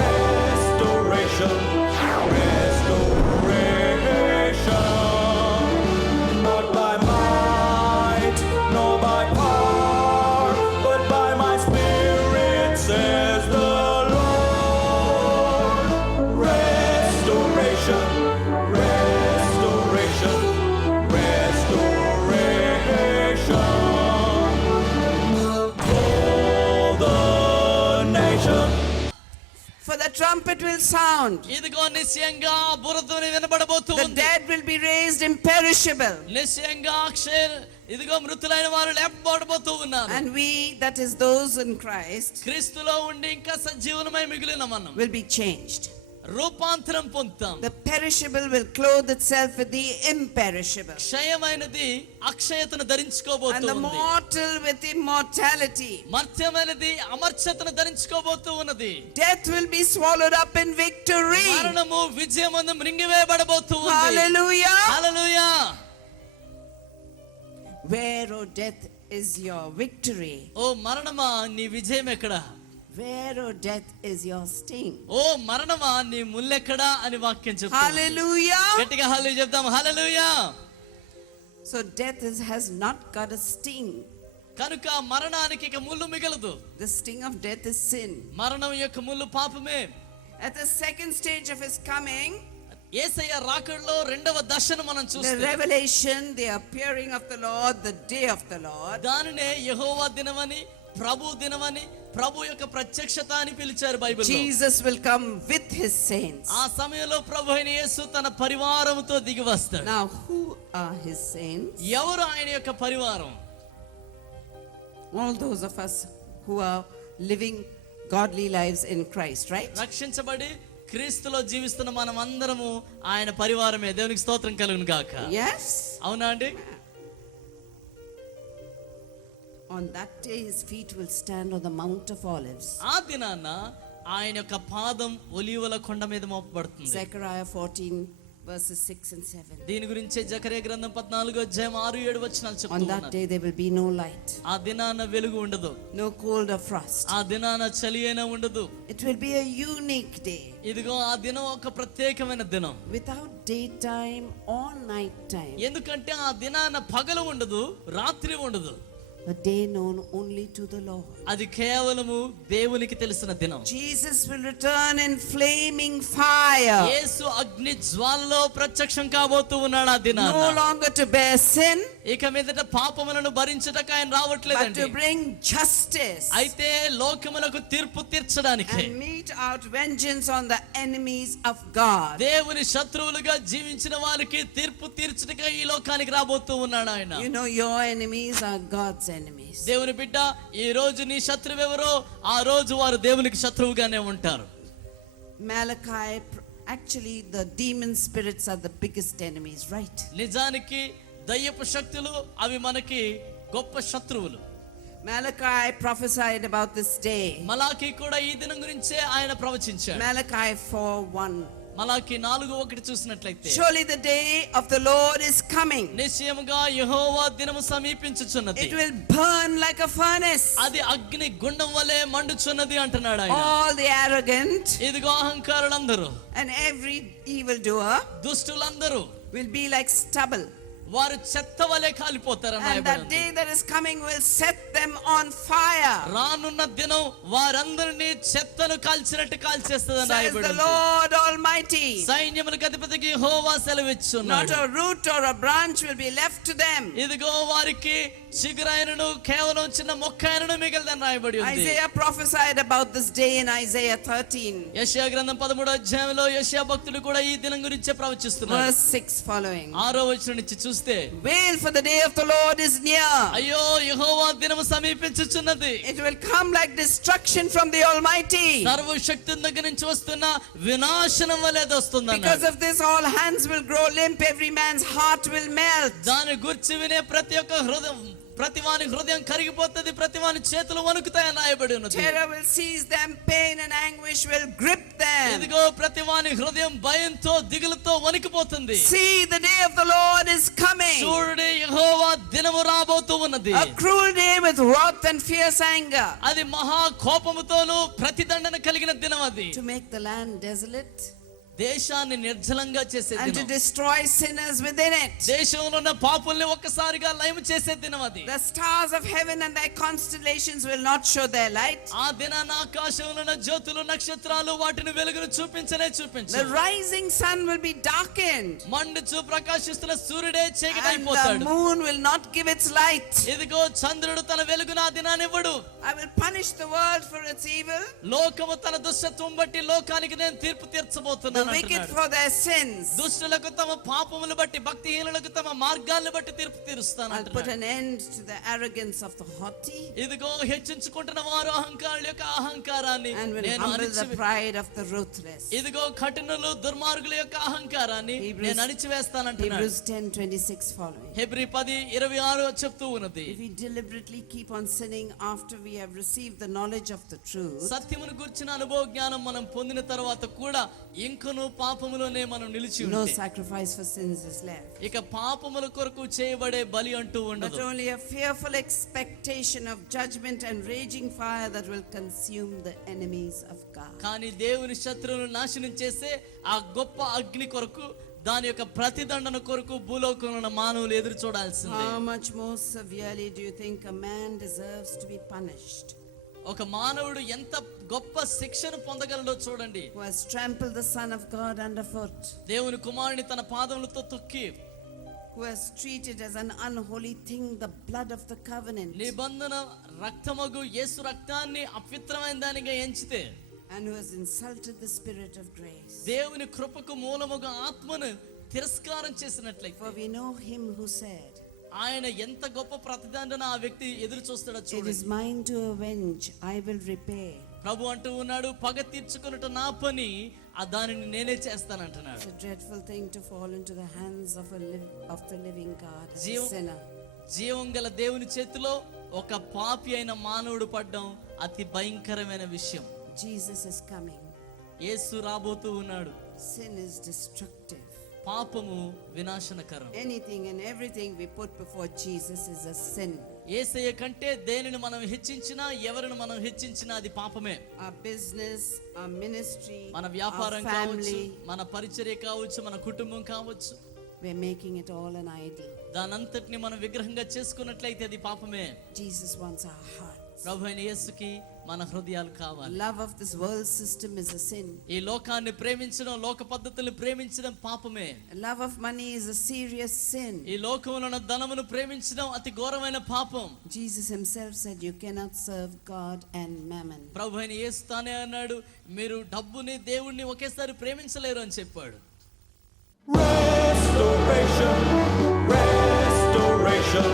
restoration, restoration, not by might, nor by power, but by my spirit, says the Lord. Restoration, restoration, restoration. For the nation. For the trumpet will sound. ఇదిగో నిశ్చయంగా బురధ్వని వినబడబోతూ The ఉంది. dead will be raised imperishable. నిశ్చయంగా ఇదిగో మృతులైన వారు లేపబడబోతూ ఉన్నారు. And we, that is those in Christ, క్రీస్తులో ఉండి ఇంకా సజీవనమై మిగిలిన మనం will be changed. రూపాంతరం పొందుతాం. The perishable will clothe itself with the imperishable. క్షయమైనది అక్షయతను And ధరించుకోబోతూ the ఉంది. mortal with immortality. మర్త్యమైనది అమర్త్యతను ధరించుకోబోతూ ఉన్నది. Death will be swallowed up in victory. మరణము విజయమందు మృంగివేయబడబోతూ ఉంది. Hallelujah. Hallelujah. Where, O death, is your victory? ఓ మరణమా నీ విజయం ఎక్కడ? Where, O death, is your sting? ఓ మరణమా నీ ముల్లెక్కడా అని వాక్యం చెప్తుంది. Hallelujah. గట్టిగా హల్లెలూయా చెప్దాం. హల్లెలూయా. So death has not got a sting. కనుక మరణానికి ఇక ముల్లు మిగలదు. The sting of death is sin. మరణం యొక్క ముల్లు పాపమే. At the second stage of his coming, యేసయ్య రాకడలో రెండవ దశను మనం the చూస్తే revelation, the appearing of the Lord, the day of the Lord, దానినే యెహోవా దినమని, ప్రభు దినమని, ప్రభు యొక్క ప్రత్యక్షత అని పిలిచారు బైబిల్లో. Jesus will come with his saints. ఆ సమయంలో ప్రభు అయిన యేసు తన పరివారముతో దిగి వస్తాడు. Now, who are his saints? ఎవరు ఆయన యొక్క పరివారం? All those of us who are living godly lives in Christ, right? రక్షించబడి క్రీస్తులో జీవిస్తున్న మనం అందరము ఆయన పరివారమే. దేవునికి స్తోత్రం కలుగును గాక. Yes. అవునా అండి? On that day his feet will stand on the Mount of Olives. ఆ దినాన ఆయన యొక్క పాదం ఒలీవల కొండ మీద మోపబడుతుంది. Zechariah 14 verses 6 and 7. దీని గురించే జకర్యా గ్రంథం 14:6-7 వచనాలు On చెప్తూ that ఉన్నారు. day there will be no light, ఆ దినాన వెలుగు ఉండదు. no cold or frost. ఆ దినాన చలి అయినా ఉండదు. It will be a unique day, ఇదిగో ఆ దినం ఒక ప్రత్యేకమైన దినం. without daytime or nighttime. ఎందుకంటే ఆ దినాన పగలు ఉండదు, రాత్రి ఉండదు. A day known only to the Lord. అది కేవలము దేవునికి తెలిసిన దినం. Jesus will return in flaming fire. యేసు అగ్ని జ్వాలలో ప్రత్యక్షం కాబోతూ ఉన్నాడు ఆ దినాన. No longer to bear sin, ఇక మీదట పాపములను భరించుటకు ఆయన but రావట్లేదండి. to bring justice అయితే లోకములకు తీర్పు తీర్చడానికి, and mete out vengeance on the enemies of God. దేవుని శత్రువులుగా జీవించిన వారికి తీర్పు తీర్చుటకు ఈ లోకానికి రాబోతూ ఉన్నాడు ఆయన. You know your enemies are God's enemies. దేవుని బిడ్డ, ఈ రోజు నీ శత్రువు ఎవరో ఆ రోజు వారు దేవునికి శత్రువుగానే ఉంటారు. Malachi, actually the demon spirits are the biggest enemies, right? నిజానికి దయ్యపు శక్తులు అవి మనకి గొప్ప శత్రువులు. Malachi prophesied about this day. మలాకి కూడా ఈ దినం గురించే ఆయన ప్రవచించాడు. Malachi 4:1. మలాకి 4:1 చూసినట్లయితే, Surely the day of the Lord is coming. నిశ్చయముగా యెహోవా దినము సమీపించుచున్నది. It will burn like a furnace. అది అగ్ని గుండం వలె మండుచున్నది అంటున్నాడు ఆయన. All the arrogant ఇదిగో అహంకారులందరూ, and every evildoer దుష్టులందరూ will be like stubble. వారు చెత్త వలె కాలిపోతారని And that రాయబడింది. day that is coming will set them on fire. రానున్న దినం వారందరినీ చెత్తను కాల్చినట్టు కాల్చేస్తుందని Says the రాయబడింది. Lord Almighty. సైన్యములకు అధిపతికి యెహోవా Not సెలవిచ్చున్నాడు. a root or a branch will be left to them. ఇదిగో వారికి చిగురైనను కేవలం చిన్న మొక్కైనను మిగలదని రాయబడి ఉంది. Isaiah prophesied about this day in Isaiah 13. యెషయా గ్రంథం 13వ యెషయా భక్తుడు కూడా ఈ దినం గురించే ప్రవచిస్తున్నాడు. Verse 6 following. 6వ వచనం నుంచి చూస్తే, Wail, for the day of the Lord is near. అయ్యో యెహోవా దినము సమీపించుచున్నది. It will come like destruction from the Almighty. సర్వశక్తుని దగ్గర నుంచి వస్తున్న వినాశనం వలె వస్తుందన్నాడు. Because of this all hands will grow limp, every man's heart will melt. దాని గురించి వినే ప్రతి ఒక్క ప్రతివాని హృదయం కరిగిపోతుంది, ప్రతివాని చేతులు వణుకుతాయని రాయబడి ఉన్నది. Terror will seize them, pain and anguish will grip them. ఇదిగో ప్రతివాని హృదయం భయంతో దిగులుతో వణికిపోతుంది. See, the day of the Lord is coming. చూడండి, యెహోవా దినము రాబోతూ ఉన్నది. A cruel day with wrath and fierce anger. అది మహా కోపముతోను ప్రతిదండన కలిగిన దినం అది. To make the land desolate దేశాన్ని నిర్జలంగా చేసే and to దినం. destroy sinners within it. దేశంలో ఉన్న పాపుల్ని ఒక్కసారిగా లయం చేసే దినం అది. The stars of heaven and their constellations will not show their light. ఆ దినాన ఆకాశంలో ఉన్న జ్యోతులు నక్షత్రాలు వాటిని వెలుగును చూపించనే The చూపించు. rising sun will be darkened మండుచు ప్రకాశిస్తున్న సూర్యుడే and the చీకటైపోతాడు. moon will not give its light. ఇదిగో చంద్రుడు తన వెలుగును ఆ దినానివ్వడు. I will punish the world for its evil, లోకము తన దుష్టత్వం బట్టి లోకానికి నేను తీర్పు the తీర్చబోతున్నాను wicked అంటున్నాడు. for their sins. దుష్టులకు తమ పాపములు బట్టి, భక్తిహీనులకు తమ మార్గాలను బట్టి తీర్పు తీరుస్తాను I'll put అంటున్నాడు. an end to the arrogance of the haughty ఇదిగో హెచ్చించుకుంటున్న వారు అహంకారుల యొక్క అహంకారాన్ని and will నేను humble the అణిచివే- pride of the ruthless. ఇదిగో కఠినులు దుర్మార్గుల యొక్క అహంకారాన్ని Hebrews- నేను అణిచివేస్తానంటున్నాడు. Hebrews 10:26 following. హెబ్రీ 10:26 చెప్తూ ఉన్నది. If we deliberately keep on sinning after we have received the knowledge of the truth, సత్యమును గుర్చిన అనుభవ జ్ఞానం మనం పొందిన తర్వాత కూడా ఇంకను పాపములోనే మనం నిలిచి no ఉంటే sacrifice for sins is left. ఇక పాపముల కొరకు చేయబడే బలి అంటూ But ఉండదు. only a fearful expectation of judgment and raging fire that will consume the enemies of God. కానీ దేవుని శత్రువులను నాశనం చేసే ఆ గొప్ప అగ్ని కొరకు, దాని యొక్క ప్రతిదండన కొరకు భూలోకంలో ఉన్న మానవులు ఎదురు చూడాల్సిందే. How much more severely do you think a man deserves to be punished, ఒక మానవుడు ఎంత గొప్ప శిక్షను పొందగలడో చూడండి. who has trampled the Son of God underfoot, దేవుని కుమారుని తన పాదములతో తొక్కి, who has treated as an unholy thing the blood of the covenant, నిబంధన రక్తమగు యేసు రక్తాన్ని అపవిత్రమైన దానిగా ఎంచితే, and who has insulted the Spirit of grace. దేవుని కృపకు మూలముగా ఆత్మను తిరస్కారం చేసినట్లయితే, For we know him who said, ఆయన ఎంత గొప్ప ప్రతిదండన ఆ వ్యక్తి ఎదురు చూస్తాడో "It చూడండి. is mine to avenge, I will repay." ప్రభు అంటూ ఉన్నాడు, పగ తీర్చుకున్నట నా పని, ఆ దానిని నేనే చేస్తానంటున్నాడు. It's a dreadful thing to fall into the hands of the living God as a Jeev- sinner. జీవం గల దేవుని చేతిలో ఒక పాపి అయిన మానవుడు పడ్డం అతి భయంకరమైన విషయం. Jesus is coming. యేసు రాబోతూ ఉన్నాడు. Sin is destructive. పాపము వినాశనకరం. Anything and everything we put before Jesus is a sin. యేసయ్య కంటే దేనిని మనం హెచ్చించినా, ఎవరిని మనం హెచ్చించినా అది పాపమే. Our business, our ministry, మన our వ్యాపారం కావచ్చు, family, మన పరిచర్య కావచ్చు, మన కుటుంబం కావచ్చు, we're making it all an idol. దానంతటిని మనం విగ్రహంగా చేసుకున్నట్లయితే అది పాపమే. Jesus wants our hearts. ప్రభు అయిన యేసుకి మన హృదయాలు కావాలి. Love of this world system is a sin. ఈ లోకాన్ని ప్రేమించడం, లోక పద్ధతుల్ని ప్రేమించడం పాపమే. Love of money is a serious sin. ఈ లోకంలో ఉన్న ధనమును ప్రేమించడం అతి ఘోరమైన పాపం. Jesus himself said you cannot serve God and mammon. ప్రభు అయిన యేసు తానే అన్నాడు, మీరు డబ్బుని దేవుణ్ణి ఒకేసారి ప్రేమించలేరు అని చెప్పాడు. Restoration, restoration,